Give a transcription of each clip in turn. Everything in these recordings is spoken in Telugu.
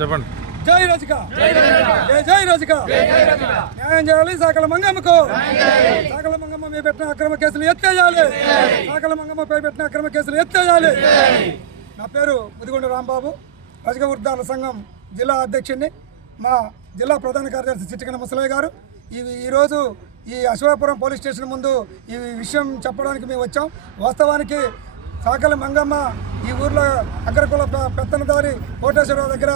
చెప్పండి. జై రజిక జై జై రజిక న్యాయం చేయాలి సకల మంగమ్మకు. సకల మంగమ్మ మీద పెట్టిన అక్రమ కేసులు ఎత్తేయాలి. సకల మంగమ్మపై పెట్టిన అక్రమ కేసులు ఎత్తేయాలి. నా పేరు ముదిగొండ రాంబాబు. రజక వృద్ధాల సంఘం జిల్లా అధ్యక్షుడిని మా జిల్లా ప్రధాన కార్యదర్శి చిట్టకన ముసలయ్య గారు. ఇవి ఈరోజు ఈ అశ్వాపురం పోలీస్ స్టేషన్ ముందు ఈ విషయం చెప్పడానికి మేము వచ్చాం. వాస్తవానికి చాకల మంగమ్మ ఈ ఊర్లో అగ్రకుల పెత్తనదారి కోటేశ్వరరావు దగ్గర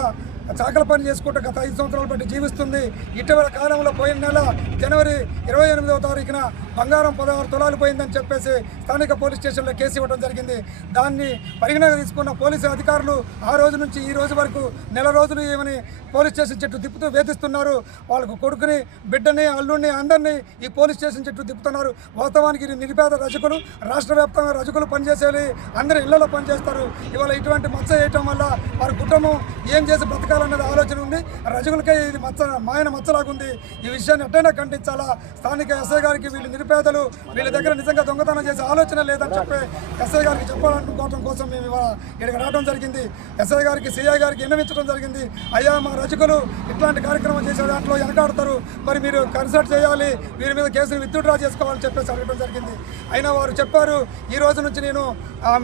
చాకల పని చేసుకుంటూ గత ఐదు సంవత్సరాల బట్టి జీవిస్తుంది. ఇటీవల కాలంలో పోయిన నెల జనవరి ఇరవై ఎనిమిదవ తారీఖున బంగారం పదహారు తులాలు పోయిందని చెప్పేసి స్థానిక పోలీస్ స్టేషన్లో కేసు ఇవ్వడం జరిగింది. దాన్ని పరిగణన తీసుకున్న పోలీసు అధికారులు ఆ రోజు నుంచి ఈ రోజు వరకు నెల రోజులు ఏమని పోలీస్ స్టేషన్ చెట్టు తిప్పుతూ వేధిస్తున్నారు. వాళ్ళకు కొడుకుని బిడ్డని అల్లుడిని అందరినీ ఈ పోలీస్ స్టేషన్ చెట్టు తిప్పుతున్నారు. వాస్తవానికి ఇది నిరుపేద రజకులు రాష్ట్ర వ్యాప్తంగా రజకులు పనిచేసేవి అందరూ ఇళ్ళలో పనిచేస్తారు. ఇవాళ ఇటువంటి మచ్చ వేయటం వల్ల వారి కుటుంబం ఏం చేసి బ్రతకాలన్నది ఆలోచన ఉంది. రజకులకే ఇది మచ్చ మాయన మచ్చలాగుంది. ఈ విషయాన్ని ఎట్టైనా ఖండించాలా? స్థానిక ఎస్ఐ గారికి వీళ్ళు నిరుపేదలు వీళ్ళ దగ్గర నిజంగా దొంగతనం చేసే ఆలోచన లేదని చెప్పి ఎస్ఐ గారికి చెప్పాలనుకోవడం కోసం మేము ఇవాళ ఇక్కడికి రావడం జరిగింది. ఎస్ఐ గారికి సిఐ గారికి విన్నవించడం జరిగింది. అయ్యా మా రచకులు ఇట్లాంటి కార్యక్రమం చేసే దాంట్లో వెనకాడతారు మరి మీరు కన్సల్ట్ చేయాలి. వీరి మీద కేసును విత్డ్రా చేసుకోవాలని చెప్పేసి అడగడం జరిగింది. అయినా వారు చెప్పారు ఈ రోజు నుంచి నేను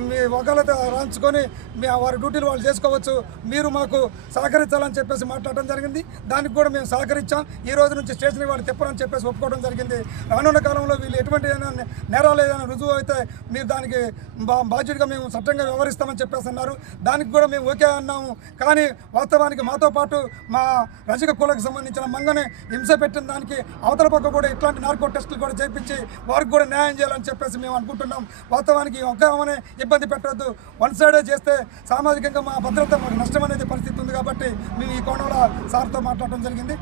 మీ ఒకళ్ళతో రాంచుకొని మీ వారి డ్యూటీలు వాళ్ళు చేసుకోవచ్చు. మీరు మాకు సహకరించాలని చెప్పేసి మాట్లాడడం జరిగింది. దానికి కూడా మేము సహకరించాం. ఈ రోజు నుంచి స్టేషన్ వాళ్ళు తిప్పరని చెప్పేసి ఒప్పుకోవడం జరిగింది. రానున్న కాలంలో వీళ్ళు ఎటువంటి నేరాలు ఏదైనా రుజువు అయితే మీరు దానికి బా బాధ్యతగా మేము చట్టంగా వ్యవహరిస్తామని చెప్పేసి అన్నారు. దానికి కూడా మేము ఓకే అన్నాము. కానీ వాస్తవానికి మాతో పాటు మా రజక కులకు సంబంధించిన మంగని హింస పెట్టిన దానికి అవతల పక్క కూడా ఇట్లాంటి నార్కో టెస్టులు కూడా చేపించి వారికి కూడా న్యాయం చేయాలని చెప్పేసి మేము అనుకుంటున్నాం. వాస్తవానికి ఒక్కమనే ఇబ్బంది పెట్టద్దు. వన్ సైడే చేస్తే సామాజికంగా మా భద్రత మాకు నష్టం అనేది పరిస్థితి ఉంది కాబట్టి మేము ఈ కోణంలో సార్తో మాట్లాడటం జరిగింది.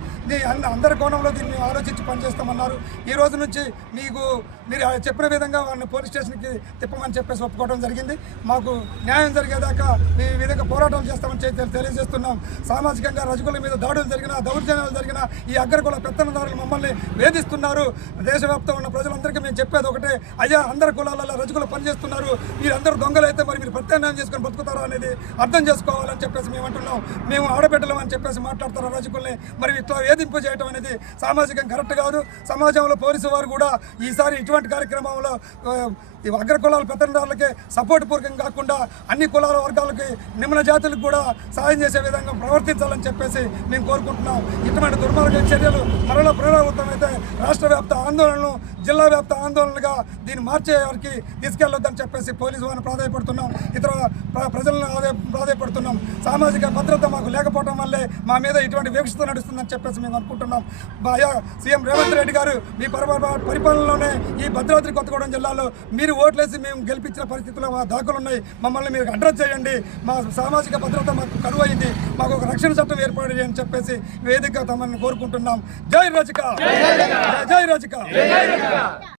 అందరి కోణంలో దీన్ని ఆలోచించి పనిచేస్తామన్నారు. ఈ రోజు నుంచి మీకు మీరు చెప్పిన విధంగా వాళ్ళని పోలీస్ స్టేషన్కి తిప్పమని చెప్పేసి ఒప్పుకోవడం జరిగింది. మాకు న్యాయం జరిగేదాకా మీ ఈ విధంగా పోరాటాలు చేస్తామని చెప్పి తెలియజేస్తున్నాం. సామాజికంగా రజకుల మీద దాడులు జరిగిన దౌర్జన్యాలు జరిగిన ఈ అగ్రకుల పెత్తనదారులు మమ్మల్ని వేధిస్తున్నారు. దేశవ్యాప్తంగా ఉన్న ప్రజలందరికీ మేము చెప్పేది ఒకటే. అయ్యా అందరి కులాలలో రజకులు పనిచేస్తున్నారు. మీరందరూ దొంగలు అయితే మరి మీరు ప్రత్యామ్నాయం చేసుకొని బతుకుతారా అనేది అర్థం చేసుకోవాలని చెప్పేసి మేము అంటున్నాం. మేము ఆడబిడ్డలం అని చెప్పేసి మాట్లాడతారు రజకుల్ని? మరి ఇట్లా వేధింపు చేయడం అనేది సామాజికం కరెక్ట్ కాదు. సమాజంలో పోలీసు వారు కూడా ఈసారి ఇటువంటి కార్యక్రమంలో అగ్రకులాల ఈ అగ్ర కులాల పెత్తనదారులకి సపోర్ట్ పూర్వకం కాకుండా అన్ని కులాల వర్గాలకి నిమ్న జాతులకు కూడా సాయం చేసే విధంగా ప్రవర్తించాలని చెప్పేసి మేము కోరుకుంటున్నాం. ఇటువంటి దుర్మార్గ చర్యలు మరలా పునరావృతమైతే రాష్ట్ర వ్యాప్త ఆందోళనలు జిల్లా వ్యాప్త ఆందోళనలుగా దీన్ని మార్చే వారికి తీసుకెళ్ళొద్దని చెప్పేసి పోలీసు వారిని ప్రాధాయపడుతున్నాం. ఇతర ప్ర- ప్రజలను ఆదాయ- ప్రాధాయపడుతున్నాం. సామాజిక భద్రత మాకు లేకపోవడం వల్లే మా మీద ఇటువంటి వివక్షత నడుస్తుందని చెప్పేసి మేము అనుకుంటున్నాం. సీఎం రేవంత్ రెడ్డి గారు మీ పరిపాలనలోనే ఈ భద్రాద్రి కొత్తగూడెం జిల్లాలో మీరు ఓట్లేసి మేము గెలిపించిన పరిస్థితుల్లో మా దాఖలు ఉన్నాయి. మమ్మల్ని మీరు అడ్రస్ చేయండి. మా సామాజిక భద్రత మాకు కరువైంది. మాకు ఒక రక్షణ చట్టం ఏర్పాటు అని చెప్పేసి వేదికగా తమని కోరుకుంటున్నాం. జై రజక! జై రజక! Yeah.